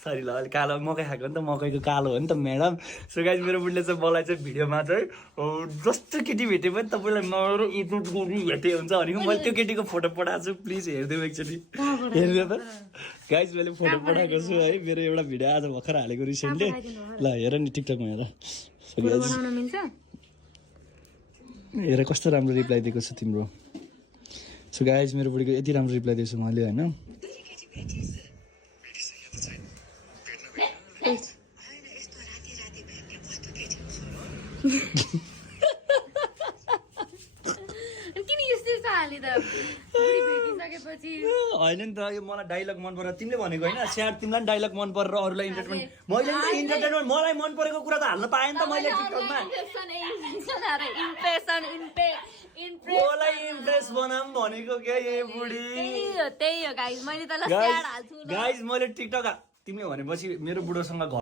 sorry ल अलिक कालो मकै खाएको नि त मकैको कालो हो नि त म्याडम सो गाइज मेरो बुढीले चाहिँ मलाई चाहिँ भिडियोमा चाहिँ जस्तो केटी भेटे पनि तपाईँलाई नरो इडिट गरी भेटे हुन्छ भनेको मैले त्यो केटीको फोटो पठाएको छु प्लिज हेरिदेऊ एकचोटि हेर्नु त गाइज मैले फोटो पठाएको छु है मेरो एउटा भिडियो आज भर्खर हालेको रिसेन्टली ल हेर नि टिकटकमा हेर हेर कस्तो राम्रो रिप्लाई दिएको छ तिम्रो सो गाइज मेरो बुढीको यति राम्रो रिप्लाई दिएको छु मैले होइन होइन नि त यो मलाई डाइलग मन परेर तिमीले भनेको होइन स्याड तिमीलाई डाइलग मन परेर अरूलाई इन्टरटेनमेन्ट मैले नि इन्टरटेनमेन्ट मलाई मन परेको कुरा त हाल्न पाएँ नि त मैले टिकटकमा मलाई इम्प्रेस बनाऊँ भनेको क्या ए बुढी त्यही हो गाइस मैले त गाइस मैले टिकटक तिमीले भनेपछि मेरो बुढोसँग